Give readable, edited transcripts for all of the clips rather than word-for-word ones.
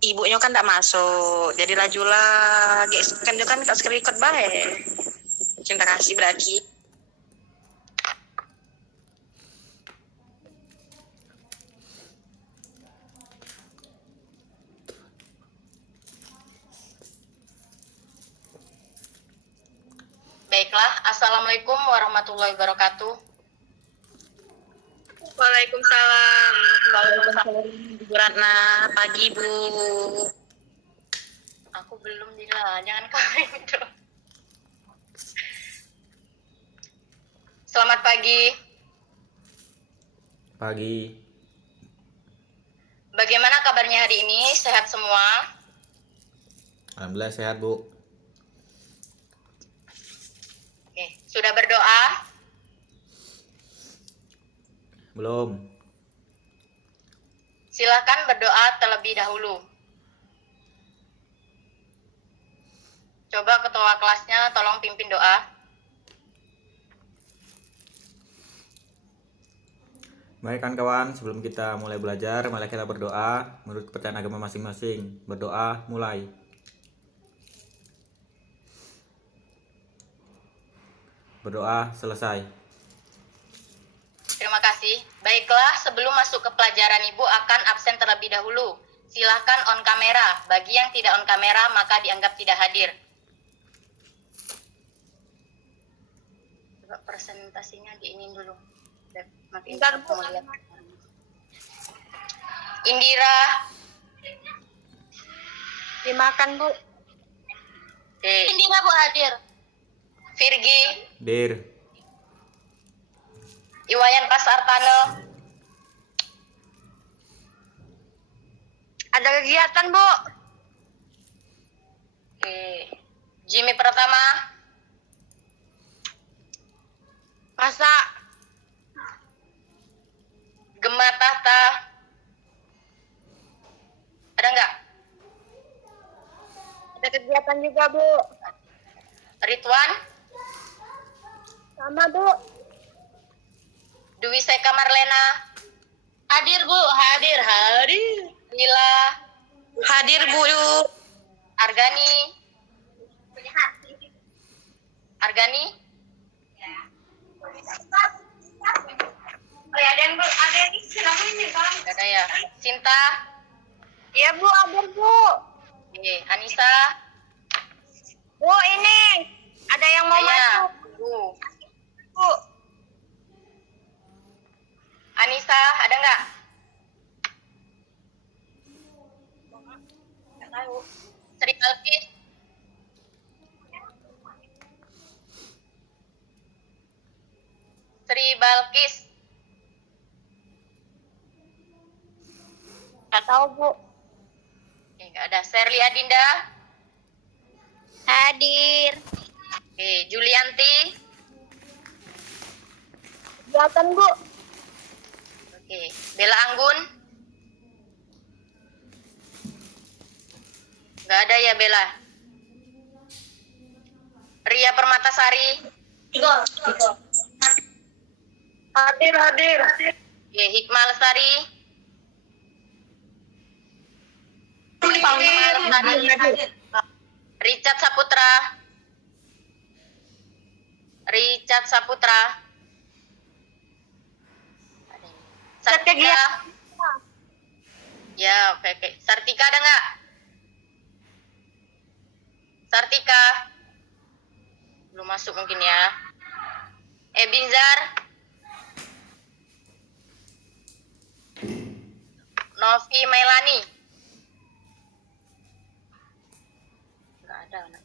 ibunya kan tak masuk. Jadi lajulah kan dia kan tak screenshot baik. Cinta kasih berarti. Baiklah, Assalamualaikum warahmatullahi wabarakatuh. Waalaikumsalam. Bu Ratna, pagi Bu. Aku belum Dila, jangan kawin dulu. Selamat pagi. Pagi. Bagaimana kabarnya hari ini? Sehat semua? Alhamdulillah sehat, Bu. Oke, sudah berdoa? Belum. Silakan berdoa terlebih dahulu. Coba ketua kelasnya tolong pimpin doa. Baik kan kawan, sebelum kita mulai belajar, mari kita berdoa menurut kepercayaan agama masing-masing. Berdoa mulai. Berdoa selesai. Terima kasih. Baiklah, sebelum masuk ke pelajaran Ibu akan absen terlebih dahulu. Silakan on kamera. Bagi yang tidak on kamera maka dianggap tidak hadir. Coba presentasinya diinin dulu. Makin aku melihat. Indira. Dimakan Bu. Indira Bu hadir. Virgi. Dir. Iwayan Pasartano. Ada kegiatan Bu. Jimmy Pratama. Masak. Gemma Tahta. Ada nggak? Ada kegiatan juga Bu. Ridwan. Sama Bu. Dwi Seka Marlena. Hadir Bu, hadir. Lila. Hadir Bu. Argani. Argani. Oh ya, ada yang Bu, ada yang ini Ada ya. Sinta. Iya Bu, hadir Bu. Anissa. Bu, ini ada yang mau masuk. Bu. Anissa, ada nggak? Nggak tahu. Sri Balkis. Sri Balkis. Nggak tahu Bu. Nggak ada. Sherly Adinda. Hadir. Julianti. Kegiatan Bu. Bella Anggun. Nggak ada ya Bella. Ria Permatasari. Hadir. Hikmah Lestari. Hadir. Richard Saputra. Sartika. Ya, oke. Sartika ada nggak? Sartika. Belum masuk mungkin ya. Binzar. Novi Melani. Nggak ada anak.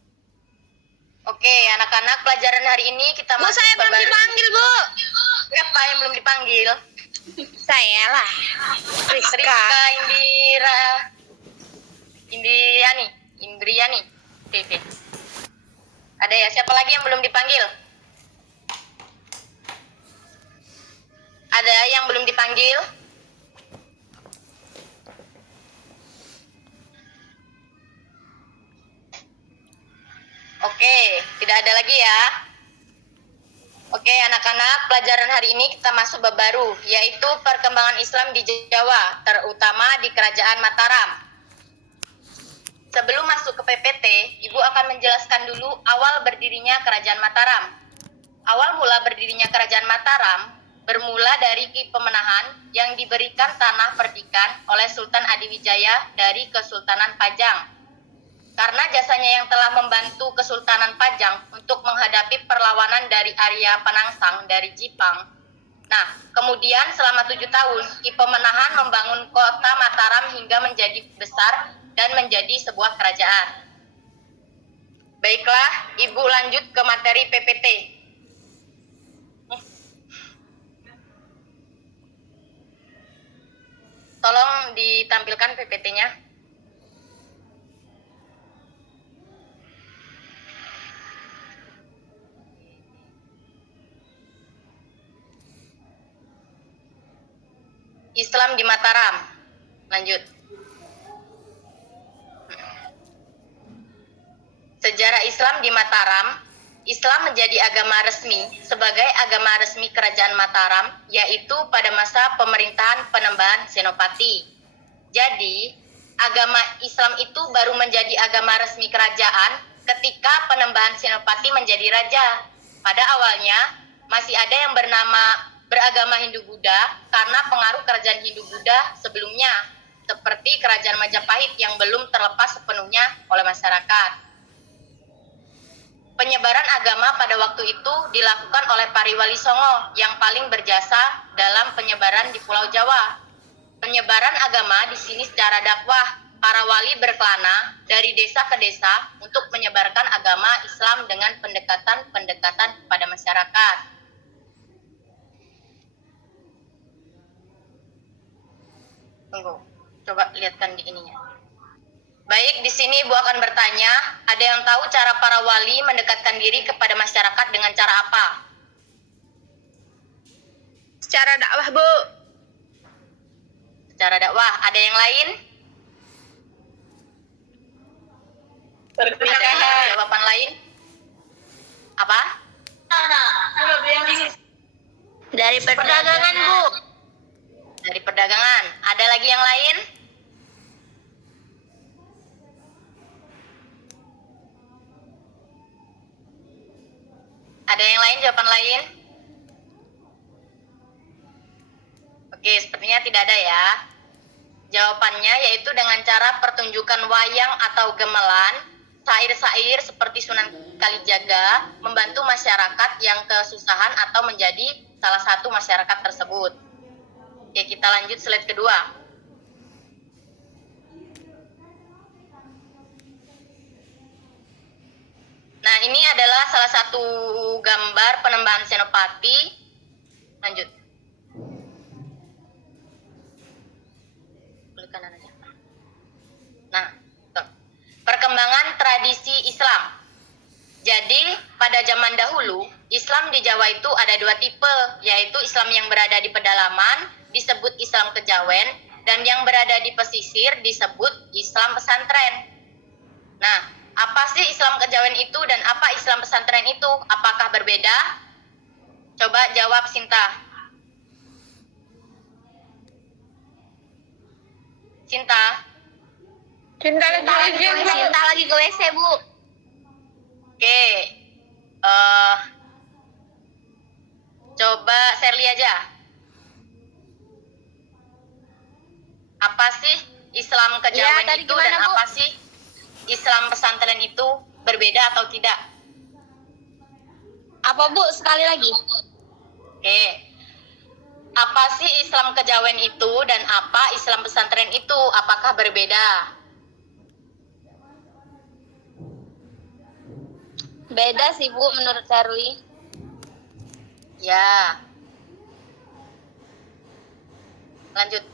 Oke, anak-anak pelajaran hari ini kita Bu, saya belum dipanggil Bu. Siapa yang belum dipanggil? Saya lah. Rizka Indriani. Oke. Ada ya, siapa lagi yang belum dipanggil? Ada yang belum dipanggil? Oke, tidak ada lagi ya. Oke anak-anak, pelajaran hari ini kita masuk bab baru, yaitu perkembangan Islam di Jawa, terutama di Kerajaan Mataram. Sebelum masuk ke PPT, Ibu akan menjelaskan dulu awal berdirinya Kerajaan Mataram. Awal mula berdirinya Kerajaan Mataram bermula dari Ki Pemenahan yang diberikan tanah perdikan oleh Sultan Adiwijaya dari Kesultanan Pajang. Karena jasanya yang telah membantu Kesultanan Pajang untuk menghadapi perlawanan dari Arya Panangsang dari Jipang. Nah, kemudian selama 7 tahun, Ki Pemenahan membangun kota Mataram hingga menjadi besar dan menjadi sebuah kerajaan. Baiklah, Ibu lanjut ke materi PPT. Tolong ditampilkan PPT-nya. Islam di Mataram. Lanjut. Sejarah Islam di Mataram. Islam menjadi agama resmi sebagai agama resmi Kerajaan Mataram, yaitu pada masa pemerintahan Penembahan Senopati. Jadi, agama Islam itu baru menjadi agama resmi kerajaan ketika Penembahan Senopati menjadi raja. Pada awalnya, masih ada yang beragama Hindu-Buddha karena pengaruh kerajaan Hindu-Buddha sebelumnya, seperti Kerajaan Majapahit yang belum terlepas sepenuhnya oleh masyarakat. Penyebaran agama pada waktu itu dilakukan oleh Pariwali Songo yang paling berjasa dalam penyebaran di Pulau Jawa. Penyebaran agama di sini secara dakwah. Para wali berkelana dari desa ke desa untuk menyebarkan agama Islam dengan pendekatan-pendekatan kepada masyarakat. Tunggu, coba lihatkan di ininya. Baik, di sini Ibu akan bertanya, ada yang tahu cara para wali mendekatkan diri kepada masyarakat dengan cara apa? Secara dakwah, Bu. Secara dakwah. Ada yang lain? Ada jawaban lain? Apa? Dari perdagangan, Bu. Dari perdagangan. Ada lagi yang lain? Ada yang lain, jawaban lain? Oke, sepertinya tidak ada ya. Jawabannya yaitu dengan cara pertunjukan wayang atau gemelan, syair-syair seperti Sunan Kalijaga, membantu masyarakat yang kesusahan atau menjadi salah satu masyarakat tersebut. Oke, kita lanjut slide kedua. Nah, ini adalah salah satu gambar Penembahan Senopati. Lanjut. Klik kanan aja. Nah, perkembangan tradisi Islam. Jadi, pada zaman dahulu, Islam di Jawa itu ada 2 tipe, yaitu Islam yang berada di pedalaman, disebut Islam kejawen, dan yang berada di pesisir disebut Islam pesantren. Nah, apa sih Islam kejawen itu dan apa Islam pesantren itu? Apakah berbeda? Coba jawab Sinta. Sinta. Cinta lagi ke WC, Bu. Oke. Coba Sherly aja. Apa sih Islam kejawen tadi itu gimana, dan Bu? apa sih Islam pesantren itu, berbeda atau tidak? Apa, Bu? Sekali lagi. Oke. Apa sih Islam kejawen itu dan apa Islam pesantren itu? Apakah berbeda? Beda sih, Bu, menurut Charlie. Ya. Lanjut.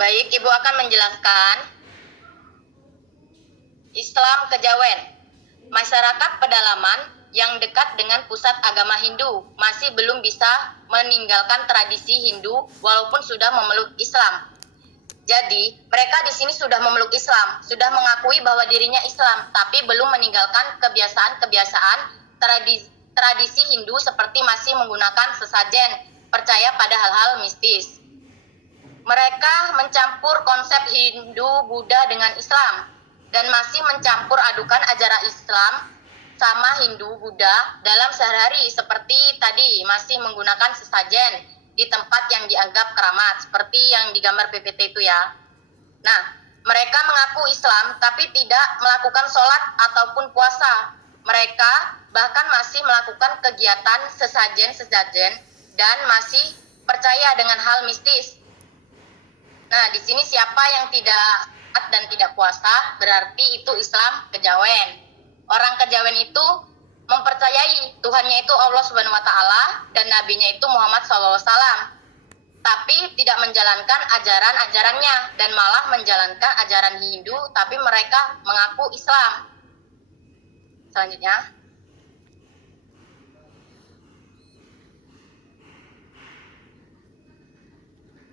Baik, Ibu akan menjelaskan Islam kejawen. Masyarakat pedalaman yang dekat dengan pusat agama Hindu masih belum bisa meninggalkan tradisi Hindu walaupun sudah memeluk Islam. Jadi, mereka di sini sudah memeluk Islam, sudah mengakui bahwa dirinya Islam, tapi belum meninggalkan kebiasaan-kebiasaan tradisi Hindu seperti masih menggunakan sesajen, percaya pada hal-hal mistis. Mereka mencampur konsep Hindu, Buddha dengan Islam dan masih mencampur adukan ajaran Islam sama Hindu, Buddha dalam sehari-hari, seperti tadi masih menggunakan sesajen di tempat yang dianggap keramat seperti yang digambar PPT itu ya. Nah, mereka mengaku Islam tapi tidak melakukan sholat ataupun puasa. Mereka bahkan masih melakukan kegiatan sesajen dan masih percaya dengan hal mistis. Nah, di sini siapa yang tidak sholat dan tidak puasa berarti itu Islam kejawen. Orang kejawen itu mempercayai Tuhannya itu Allah Subhanahu wa taala dan nabinya itu Muhammad SAW. Tapi tidak menjalankan ajaran-ajarannya dan malah menjalankan ajaran Hindu, tapi mereka mengaku Islam. Selanjutnya,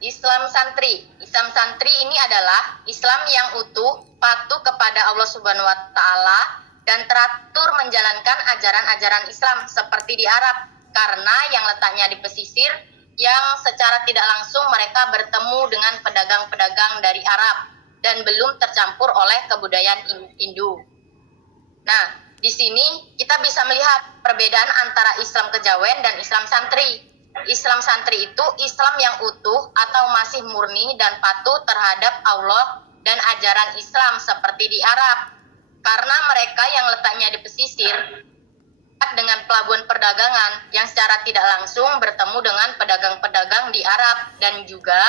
Islam santri. Islam santri ini adalah Islam yang utuh, patuh kepada Allah Subhanahu wa taala dan teratur menjalankan ajaran-ajaran Islam seperti di Arab, karena yang letaknya di pesisir yang secara tidak langsung mereka bertemu dengan pedagang-pedagang dari Arab dan belum tercampur oleh kebudayaan Hindu. Nah, di sini kita bisa melihat perbedaan antara Islam kejawen dan Islam santri. Islam santri itu Islam yang utuh atau masih murni dan patuh terhadap Allah dan ajaran Islam seperti di Arab. Karena mereka yang letaknya di pesisir dengan pelabuhan perdagangan yang secara tidak langsung bertemu dengan pedagang-pedagang di Arab dan juga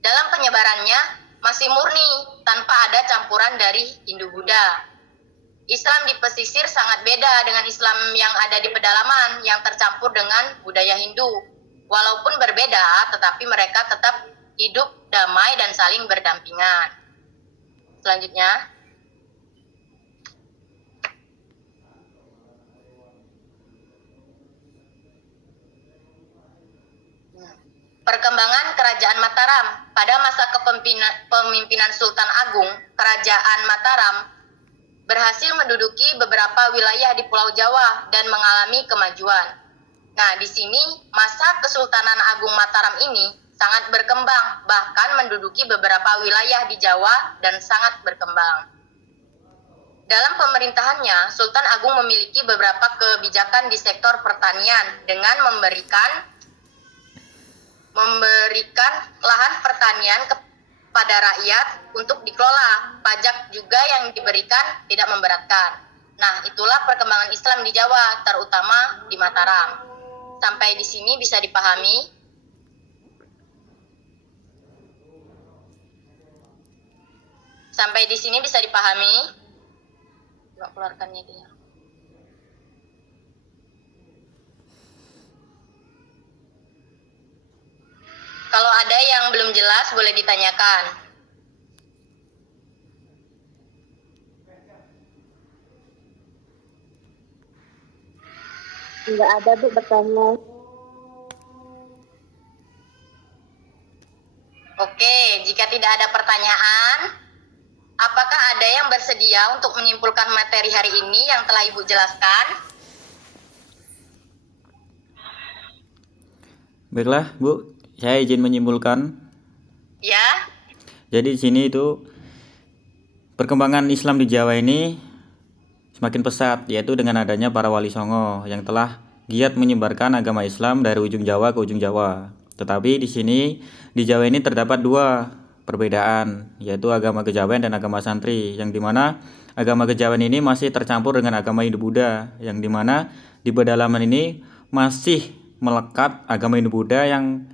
dalam penyebarannya masih murni tanpa ada campuran dari Hindu Buddha. Islam di pesisir sangat beda dengan Islam yang ada di pedalaman yang tercampur dengan budaya Hindu. Walaupun berbeda, tetapi mereka tetap hidup damai dan saling berdampingan. Selanjutnya, perkembangan Kerajaan Mataram. Pada masa kepemimpinan Sultan Agung, Kerajaan Mataram berhasil menduduki beberapa wilayah di Pulau Jawa dan mengalami kemajuan. Nah, di sini masa Kesultanan Agung Mataram ini sangat berkembang, bahkan menduduki beberapa wilayah di Jawa dan sangat berkembang. Dalam pemerintahannya, Sultan Agung memiliki beberapa kebijakan di sektor pertanian dengan memberikan lahan pertanian kepada rakyat untuk dikelola. Pajak juga yang diberikan tidak memberatkan. Nah, itulah perkembangan Islam di Jawa, terutama di Mataram. Sampai di sini bisa dipahami? Sampai di sini bisa dipahami? Coba keluarkannya dia. Kalau ada yang belum jelas, boleh ditanyakan. Nggak ada, Bu, bertanya. Oke, jika tidak ada pertanyaan, apakah ada yang bersedia untuk menyimpulkan materi hari ini yang telah Ibu jelaskan? Baiklah, Bu, saya izin menyimpulkan. Ya, Jadi di sini itu perkembangan Islam di Jawa ini semakin pesat, yaitu dengan adanya para wali songo yang telah giat menyebarkan agama Islam dari ujung Jawa ke ujung Jawa. Tetapi di sini di Jawa ini terdapat dua perbedaan, yaitu agama kejawen dan agama santri, yang dimana agama kejawen ini masih tercampur dengan agama Hindu Buddha, yang dimana di pedalaman ini masih melekat agama Hindu Buddha yang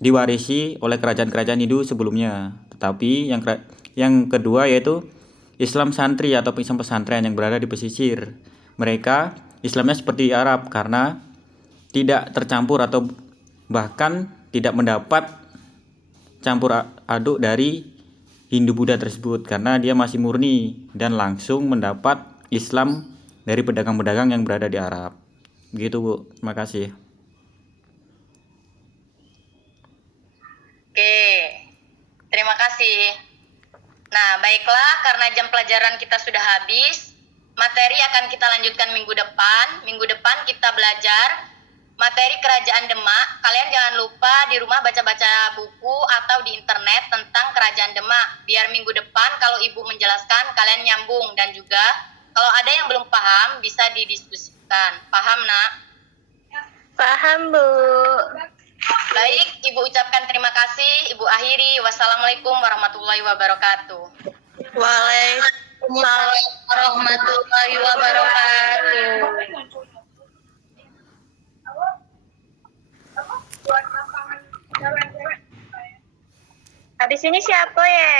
diwarisi oleh kerajaan-kerajaan Hindu sebelumnya. Tetapi yang kedua yaitu Islam santri atau Islam pesantren yang berada di pesisir. Mereka Islamnya seperti Arab karena tidak tercampur atau bahkan tidak mendapat campur aduk dari Hindu Buddha tersebut, karena dia masih murni dan langsung mendapat Islam dari pedagang-pedagang yang berada di Arab. Begitu, Bu. Terima kasih. oke. Terima kasih. Nah, baiklah, karena jam pelajaran kita sudah habis, materi akan kita lanjutkan minggu depan. Minggu depan kita belajar materi Kerajaan Demak, kalian jangan lupa di rumah baca-baca buku atau di internet tentang Kerajaan Demak. Biar minggu depan kalau Ibu menjelaskan, kalian nyambung. Dan juga kalau ada yang belum paham, bisa didiskusikan. Paham, Nak? Paham, Bu. Baik, Ibu ucapkan terima kasih. Ibu akhiri. Wassalamualaikum warahmatullahi wabarakatuh. Waalaikumsalam warahmatullahi wabarakatuh. Habis ini siapa ya?